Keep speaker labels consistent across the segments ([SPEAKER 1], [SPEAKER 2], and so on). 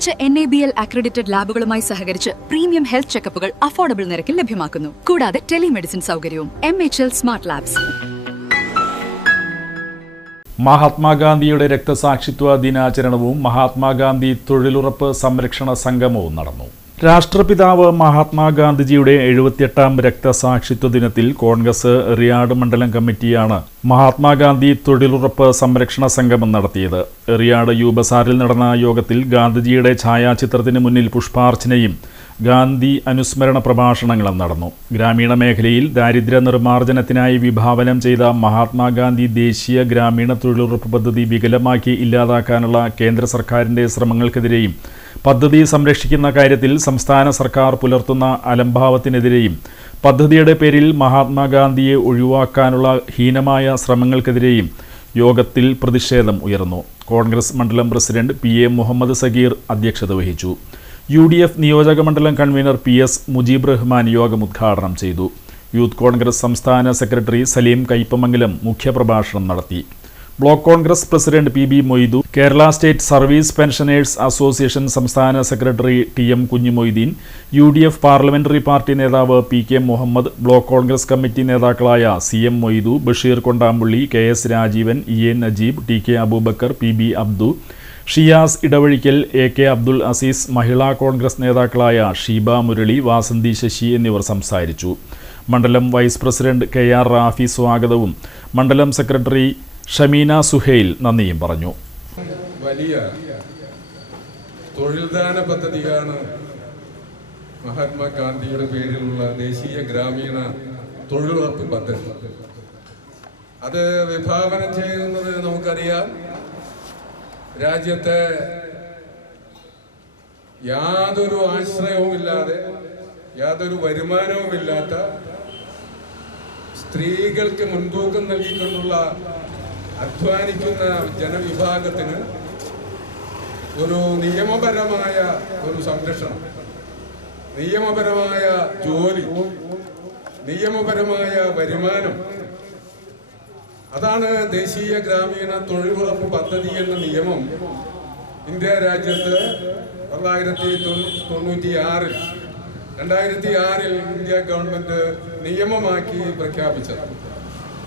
[SPEAKER 1] മികച്ച N A B L accredited ലാബുകളുമായി സഹകരിച്ച് premium health ചെക്കപ്പുകൾ affordable നിരക്കിൽ ലഭ്യമാക്കുന്നു. കൂടാതെ ടെലിമെഡിസിൻ സൗകര്യവും M H L smart labs
[SPEAKER 2] മഹാത്മാഗാന്ധിയുടെ രക്തസാക്ഷിത്വ ദിനാചരണവും മഹാത്മാഗാന്ധി തൊഴിലുറപ്പ് സംരക്ഷണ സംഗമവും നടന്നു. രാഷ്ട്രപിതാവ് മഹാത്മാഗാന്ധിജിയുടെ എഴുപത്തിയെട്ടാം രക്തസാക്ഷിത്വ ദിനത്തിൽ കോൺഗ്രസ് റിയാഡ് മണ്ഡലം കമ്മിറ്റിയാണ് മഹാത്മാഗാന്ധി തൊഴിലുറപ്പ് സംരക്ഷണ സംഗമം നടത്തിയത്. റിയാഡ് യൂബസാറിൽ നടന്ന യോഗത്തിൽ ഗാന്ധിജിയുടെ ഛായാചിത്രത്തിന് മുന്നിൽ പുഷ്പാർച്ചനയും ഗാന്ധി അനുസ്മരണ പ്രഭാഷണങ്ങളും നടന്നു. ഗ്രാമീണ മേഖലയിൽ ദാരിദ്ര്യ നിർമ്മാർജനത്തിനായി വിഭാവനം ചെയ്ത മഹാത്മാഗാന്ധി ദേശീയ ഗ്രാമീണ തൊഴിലുറപ്പ് പദ്ധതി വികലമാക്കി ഇല്ലാതാക്കാനുള്ള കേന്ദ്ര സർക്കാരിന്റെ ശ്രമങ്ങൾക്കെതിരെയും പദ്ധതി സംരക്ഷിക്കുന്ന കാര്യത്തിൽ സംസ്ഥാന സർക്കാർ പുലർത്തുന്ന അലംഭാവത്തിനെതിരെയും പദ്ധതിയുടെ പേരിൽ മഹാത്മാഗാന്ധിയെ ഒഴിവാക്കാനുള്ള ഹീനമായ ശ്രമങ്ങൾക്കെതിരെയും യോഗത്തിൽ പ്രതിഷേധം ഉയർന്നു. കോൺഗ്രസ് മണ്ഡലം president P A Muhammad Sageer അധ്യക്ഷത വഹിച്ചു. യു ഡി എഫ് നിയോജക മണ്ഡലം convener P S Mujeeb Rahman യോഗം ഉദ്ഘാടനം ചെയ്തു. യൂത്ത് കോൺഗ്രസ് സംസ്ഥാന സെക്രട്ടറി സലീം കയ്പമംഗലം മുഖ്യപ്രഭാഷണം നടത്തി. Block Congress president P B Moidu Kerala state service pensioners association സംസ്ഥാന secretary T M Kunjumoideen U D F parliamentary party നേതാവ് P K Muhammad block Congress committee നേതാക്കളായ C M Moidu Basheer Kondampully K S Rajeevan E N Najeeb T K Aboobacker P B Abdu Shiyas Edavazhikkal A K Abdul Azeez Mahila Congress നേതാക്കളായ ഷീബ മുരളി വാസന്തി ശശി എന്നിവർ സംസാരിച്ചു. മണ്ഡലം vice president K R Rafi സ്വാഗതവും മണ്ഡലം secretary Shameena Suhail നന്ദിയും പറഞ്ഞു.
[SPEAKER 3] വലിയ തൊഴിൽദാന പദ്ധതിയാണ് മഹാത്മാഗാന്ധിയുടെ പേരിലുള്ള ദേശീയ ഗ്രാമീണ തൊഴിലുറപ്പ് പദ്ധതി. അത് വിഭാവനം ചെയ്യുന്നത് നമുക്കറിയാം. രാജ്യത്തെ യാതൊരു ആശ്രയവുമില്ലാതെ യാതൊരു വരുമാനവുമില്ലാത്ത സ്ത്രീകൾക്ക് മുൻതൂക്കം നൽകിക്കൊണ്ടുള്ള അധ്വാനിക്കുന്ന ജനവിഭാഗത്തിന് ഒരു നിയമപരമായ ഒരു സംരക്ഷണം നിയമപരമായ ജോലി നിയമപരമായ വരുമാനം. അതാണ് ദേശീയ ഗ്രാമീണ തൊഴിലുറപ്പ് പദ്ധതി എന്ന നിയമം ഇന്ത്യ രാജ്യത്ത് തൊള്ളായിരത്തി തൊണ്ണൂറ്റി ആറിൽ രണ്ടായിരത്തി ആറിൽ ഇന്ത്യ ഗവൺമെന്റ് നിയമമാക്കി പ്രഖ്യാപിച്ചത്.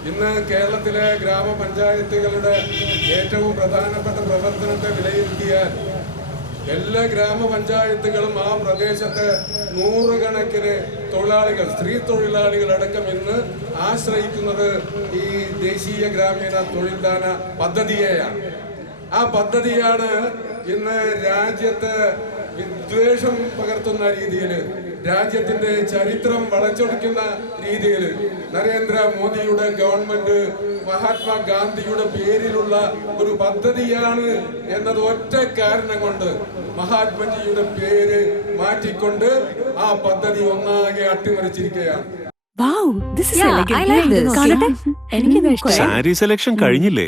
[SPEAKER 3] ഇന്ന് കേരളത്തിലെ ഗ്രാമപഞ്ചായത്തുകളുടെ ഏറ്റവും പ്രധാനപ്പെട്ട പ്രവർത്തനത്തെ വിലയിരുത്തിയാൽ എല്ലാ ഗ്രാമപഞ്ചായത്തുകളും ആ പ്രദേശത്തെ നൂറുകണക്കിന് തൊഴിലാളികൾ സ്ത്രീ തൊഴിലാളികൾ അടക്കം ഇന്ന് ആശ്രയിക്കുന്നത് ഈ ദേശീയ ഗ്രാമീണ തൊഴിൽദാന പദ്ധതിയെയാണ്. ആ പദ്ധതിയാണ് ഇന്ന് രാജ്യത്ത് വിദ്വേഷം പകർത്തുന്ന രീതിയിൽ രാജ്യത്തിന്റെ ചരിത്രം വളച്ചൊടിക്കുന്ന രീതിയിൽ നരേന്ദ്രമോദിയുടെ ഗവൺമെന്റ് മഹാത്മാഗാന്ധിയുടെ പേരിലുള്ള ഒരു പദ്ധതിയാണ് എന്നത് ഒറ്റ കാരണം കൊണ്ട് മഹാത്മജിയുടെ പേര് മാറ്റിക്കൊണ്ട് ആ പദ്ധതി ഒന്നാകെ അട്ടിമറിച്ചിരിക്കുകയാണ്.
[SPEAKER 4] Wow, this is
[SPEAKER 5] Yeah,
[SPEAKER 4] elegant.
[SPEAKER 5] I like this.
[SPEAKER 4] കാണട്ടെ? എനിക്കിത് ഇഷ്ടമായി
[SPEAKER 6] സാരി സെലക്ഷൻ കഴിഞ്ഞില്ലേ?